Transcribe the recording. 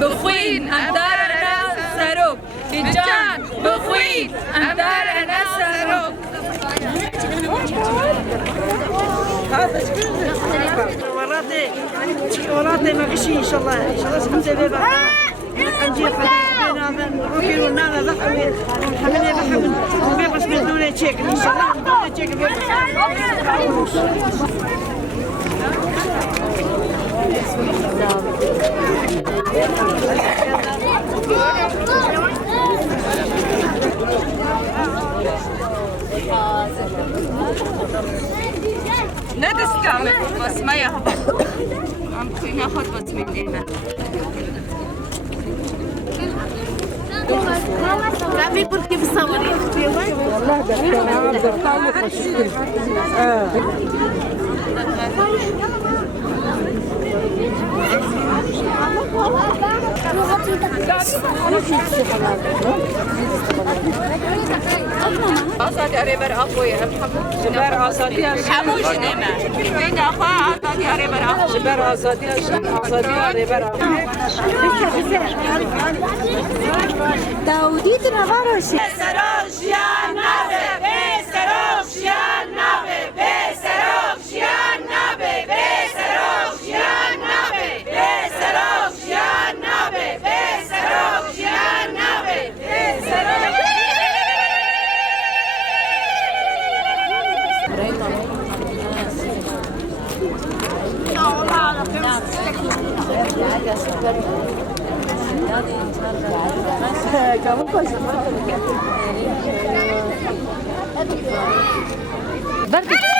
بخوين أمدارنا سروب الجان بخوين أمدارنا سروب وراضي ما فيش ان شاء الله سكنت بابا نجي خلينا نروحي لنا ضحى حملنا ضحى من بس بدون تشيك ان شاء الله بدون تشيك لا تستعمل بس ما يهبط عم ناخذ بس من هنا تعرفي بركي بتصوري والله ده كان عبد الخالق مشكور أصدق أريبر أخوي جبر أصدي حموش نما بين أخوة أصدق أريبر أخوي جبر أصدي أريبر داودی تنوارش برضه